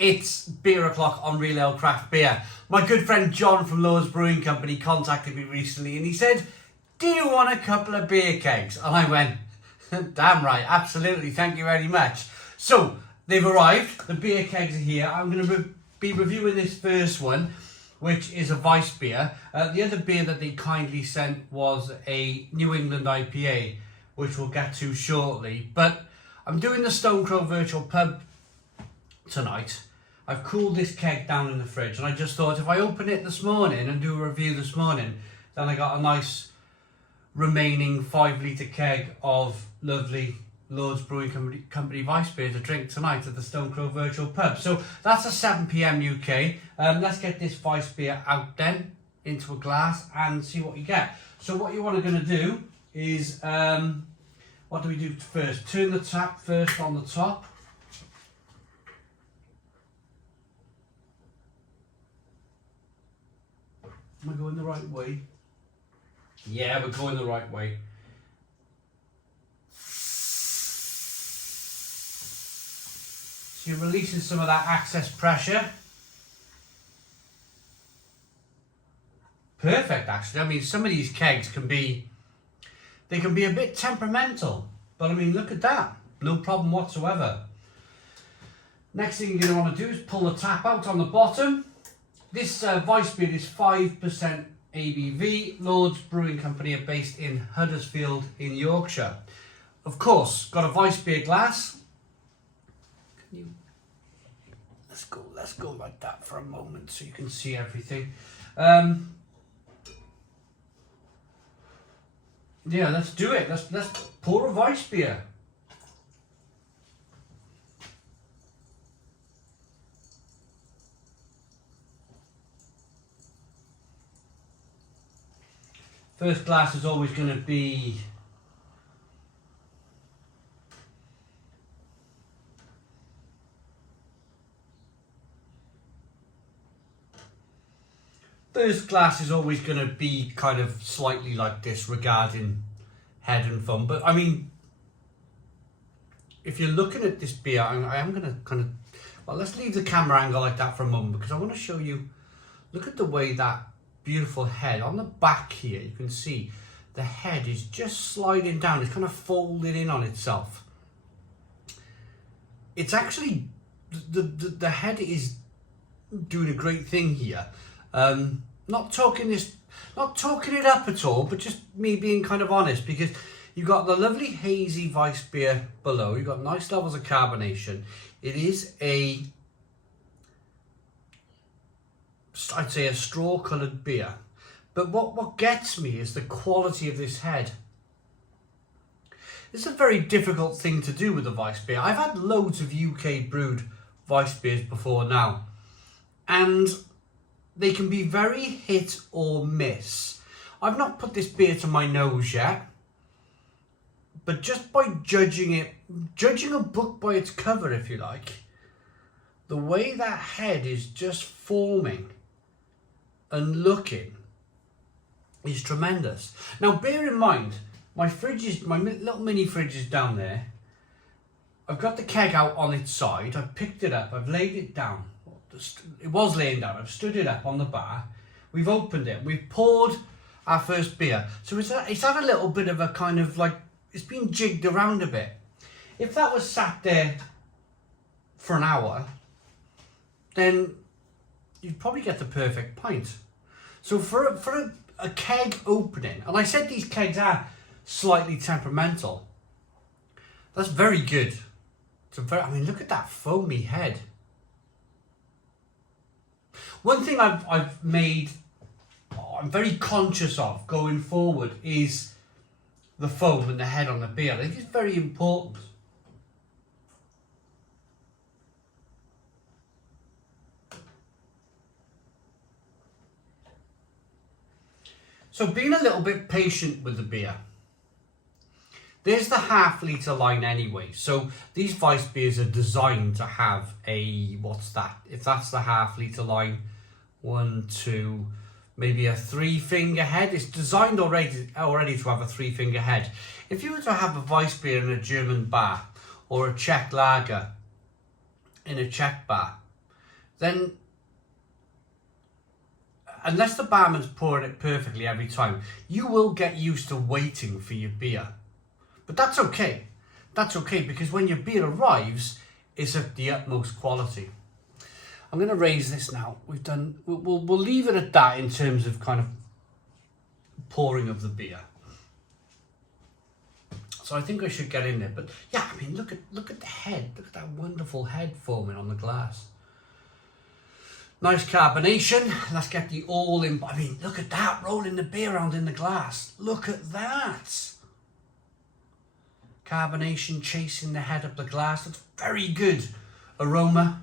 It's Beer O'Clock on Real Ale Craft Beer. My good friend John from Lods Brewing Company contacted me recently and he said, do you want a couple of beer kegs? And I went, damn right, absolutely, thank you very much. So, they've arrived, the beer kegs are here. I'm going to be reviewing this first one, which is a Weissbier. The other beer that they kindly sent was a New England IPA, which we'll get to shortly. But I'm doing the Stone Crow Virtual Pub tonight. I've cooled this keg down in the fridge and I just thought if I open it this morning and do a review this morning, then I got a nice remaining 5 litre keg of lovely Lods Brewing Company Weissbier to drink tonight at the Stone Crow Virtual Pub. So that's a 7 PM UK. Let's get this Weissbier out then into a glass and see what you get. So what you want to do is, what do we do first? Turn the tap first on the top. Am I going the right way? Yeah, we're going the right way. So you're releasing some of that excess pressure. Perfect, actually. I mean, some of these kegs can be a bit temperamental, but I mean, look at that. No problem whatsoever. Next thing you're going to want to do is pull the tap out on the bottom. This Weissbier is 5% ABV. Lods Brewing Company are based in Huddersfield in Yorkshire. Of course, got a Weissbier glass. Let's go like that for a moment so you can see everything. Yeah, let's do it. Let's pour a Weissbier. First glass is always going to be kind of slightly like this regarding head and foam. But I mean, if you're looking at this beer, I am going to kind of, well, let's leave the camera angle like that for a moment because I want to show you, look at the way that beautiful head on the back here. You can see the head is just sliding down. It's kind of folded in on itself. It's actually, the head is doing a great thing here. Not talking it up at all, but just me being kind of honest, because you've got the lovely hazy Weissbier below. You've got nice levels of carbonation. It is I'd say a straw coloured beer. But what gets me is the quality of this head. It's a very difficult thing to do with a Weissbier. I've had loads of UK brewed Weissbiers before now, and they can be very hit or miss. I've not put this beer to my nose yet, but just by judging a book by its cover, if you like, the way that head is just forming and looking is tremendous. Now bear in mind, my little mini fridge is down there. I've got the keg out on its side. I've picked it up, I've laid it down. It was laying down. I've stood it up on the bar. We've opened it. We've poured our first beer. So it's had a little bit of a kind of like, it's been jigged around a bit. If that was sat there for an hour, then you'd probably get the perfect pint. So for a keg opening, and I said these kegs are slightly temperamental, that's very good. I mean, look at that foamy head. One thing I'm very conscious of going forward is the foam and the head on the beer. I think it's very important. So being a little bit patient with the beer. There's the half litre line anyway. So these Weissbiers are designed to have a, what's that? If that's the half litre line, 1, 2, maybe a 3-finger head. It's designed already to have a 3-finger head. If you were to have a Weissbier in a German bar or a Czech lager in a Czech bar, then unless the barman's pouring it perfectly every time, you will get used to waiting for your beer. But that's okay. That's okay, because when your beer arrives, it's of the utmost quality. I'm going to raise this now. We'll leave it at that in terms of kind of pouring of the beer. So I think I should get in there. But yeah, I mean, look at the head. Look at that wonderful head forming on the glass. Nice carbonation. Let's get the all in. I mean, look at that, rolling the beer around in the glass. Look at that. Carbonation chasing the head up the glass. That's very good. Aroma.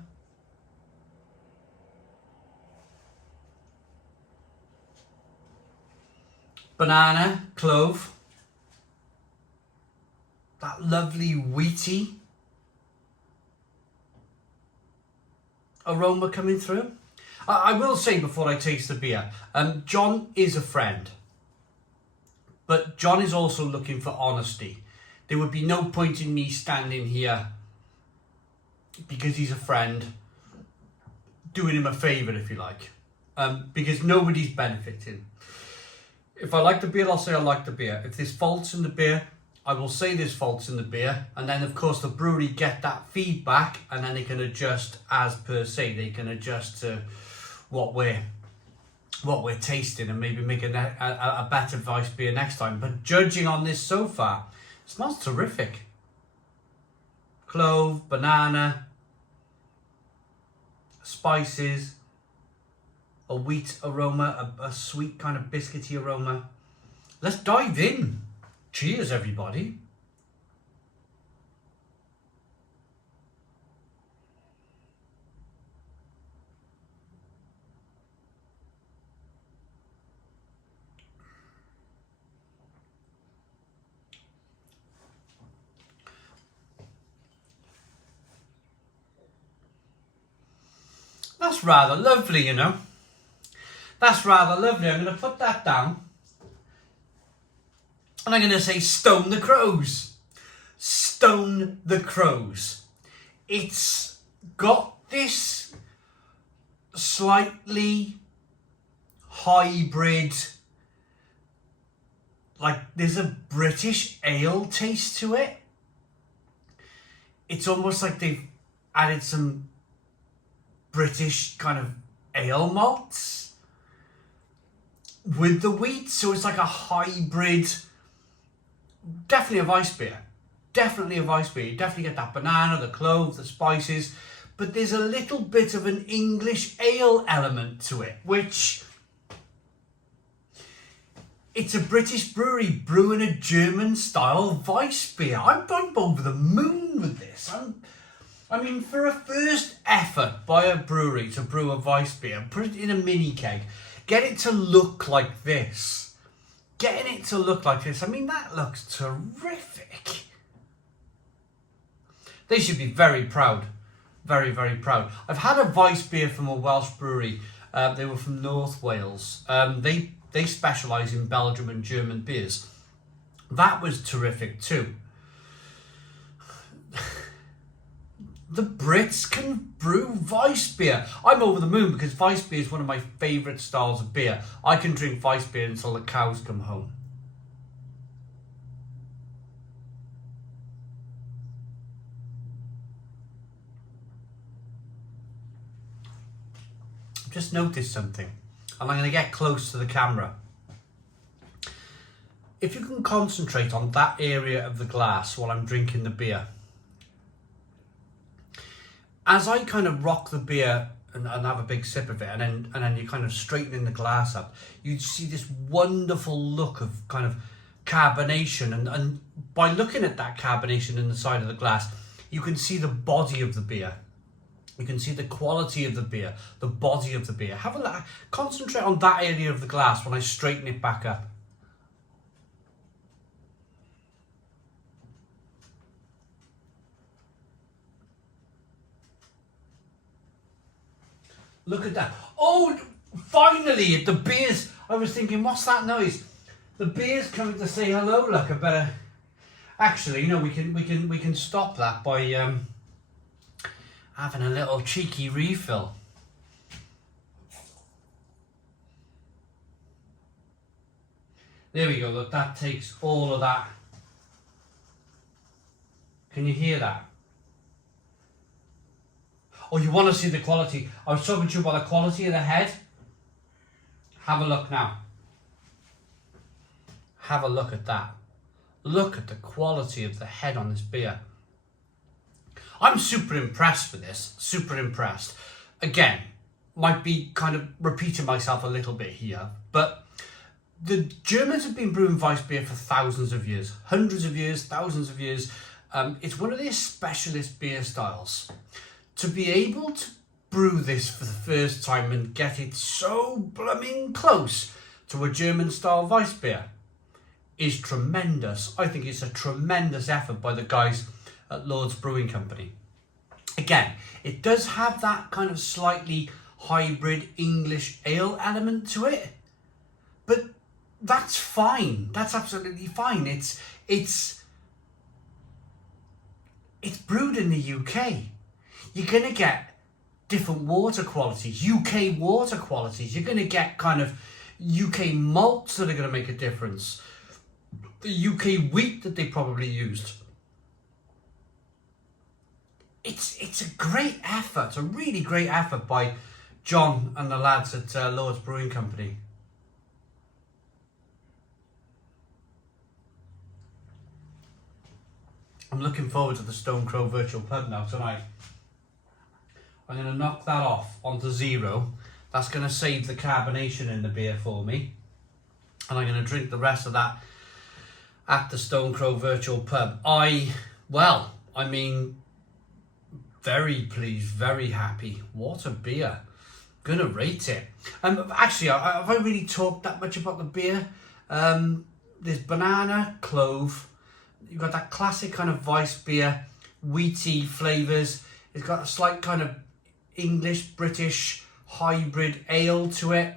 Banana, clove. That lovely wheaty aroma coming through. I will say before I taste the beer, John is a friend, but John is also looking for honesty. There would be no point in me standing here because he's a friend, doing him a favour, if you like, because nobody's benefiting. If I like the beer, I'll say I like the beer. If there's faults in the beer, I will say there's faults in the beer, and then of course the brewery get that feedback, and then they can adjust as per se. They can adjust to what we're tasting and maybe make a better Weissbier next time. But judging on this so far, it smells terrific. Clove, banana, spices, a wheat aroma, a sweet kind of biscuity aroma. Let's dive in. Cheers, everybody. That's rather lovely, you know. That's rather lovely. I'm going to put that down. And I'm going to say stone the crows. Stone the crows. It's got this slightly hybrid, like there's a British ale taste to it. It's almost like they've added some British kind of ale malts with the wheat. So it's like a hybrid. Definitely a Weissbier. Definitely a Weissbier. You definitely get that banana, the clove, the spices. But there's a little bit of an English ale element to it, which... It's a British brewery brewing a German-style Weissbier. I'm over the moon with this. I mean, for a first effort by a brewery to brew a Weissbier, put it in a mini keg, get it to look like this. Getting it to look like this, I mean, that looks terrific. They should be very proud. Very, very proud. I've had a Weissbier from a Welsh brewery. They were from North Wales. They specialise in Belgium and German beers. That was terrific too. The Brits can brew Weissbier. I'm over the moon because Weissbier is one of my favourite styles of beer. I can drink Weissbier until the cows come home. I've just noticed something, and I'm going to get close to the camera. If you can concentrate on that area of the glass while I'm drinking the beer, as I kind of rock the beer and have a big sip of it, and then you're kind of straightening the glass up, you see this wonderful look of kind of carbonation. And by looking at that carbonation in the side of the glass, you can see the body of the beer. You can see the quality of the beer, the body of the beer. Have a look, concentrate on that area of the glass when I straighten it back up. Look at that. Oh, finally, the beer's... I was thinking, what's that noise? The beer's coming to say hello. Look, I better... Actually, you know, we can stop that by having a little cheeky refill. There we go, look, that takes all of that. Can you hear that? Oh, you want to see the quality? I was talking to you about the quality of the head. Have a look now. Have a look at that. Look at the quality of the head on this beer. I'm super impressed with this, super impressed. Again, might be kind of repeating myself a little bit here, but the Germans have been brewing Weissbier for thousands of years, hundreds of years, thousands of years. It's one of their specialist beer styles. To be able to brew this for the first time and get it so blooming close to a German style Weissbier is tremendous. I think it's a tremendous effort by the guys at Lods Brewing Company. Again, it does have that kind of slightly hybrid English ale element to it, but that's fine. That's absolutely fine. It's brewed in the UK. You're gonna get different water qualities, UK water qualities. You're gonna get kind of UK malts that are gonna make a difference. The UK wheat that they probably used. It's a great effort, a really great effort by John and the lads at Lods Brewing Company. I'm looking forward to the Stone Crow Virtual Pub now tonight. I'm going to knock that off onto 0. That's going to save the carbonation in the beer for me. And I'm going to drink the rest of that at the Stone Crow Virtual Pub. Very pleased, very happy. What a beer. Gonna rate it. Actually, have I really talked that much about the beer? There's banana, clove. You've got that classic kind of Weissbier, wheaty flavours. It's got a slight kind of English, British hybrid ale to it.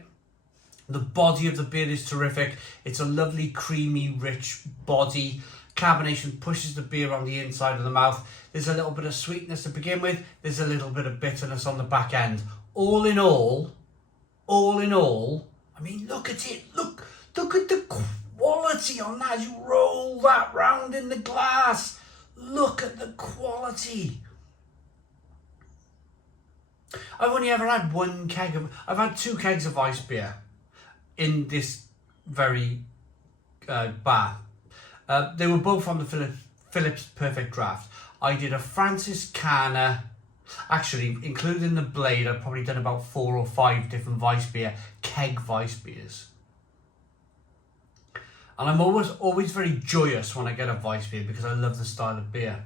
The body of the beer is terrific. It's a lovely, creamy, rich body. Carbonation pushes the beer on the inside of the mouth. There's a little bit of sweetness to begin with. There's a little bit of bitterness on the back end. All in all, I mean, look at it. Look at the quality on that as you roll that round in the glass. Look at the quality. I've only ever had I've had 2 kegs of Weissbier in this very bar. They were both on the Phillips Perfect Draft. I did a Franciscana, actually, including the blade, I've probably done about 4 or 5 different Weissbier, keg Weissbiers. And I'm always very joyous when I get a Weissbier because I love the style of beer.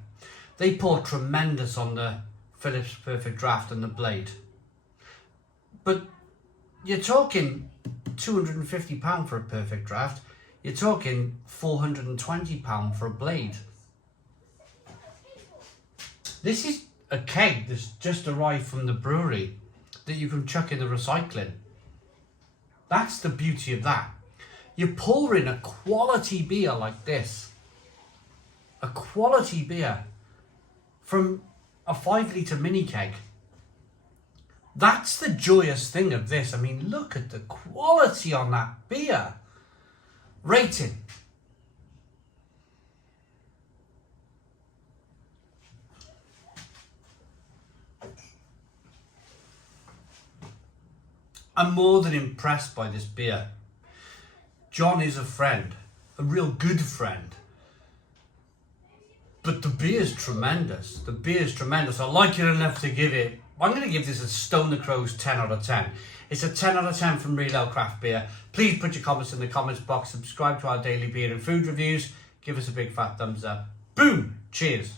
They pour tremendous on the Phillips Perfect Draft and the blade. But you're talking £250 for a Perfect Draft. You're talking £420 for a blade. This is a keg that's just arrived from the brewery that you can chuck in the recycling. That's the beauty of that. You're pouring a quality beer like this. A quality beer from a 5-litre mini keg. That's the joyous thing of this. I mean, look at the quality on that beer. Rating. I'm more than impressed by this beer. John is a friend, a real good friend. But the beer's tremendous. The beer's tremendous. I like it enough to give it, I'm going to give this a Stone the Crow's 10 out of 10. It's a 10 out of 10 from Real Ale Craft Beer. Please put your comments in the comments box. Subscribe to our daily beer and food reviews. Give us a big fat thumbs up. Boom! Cheers.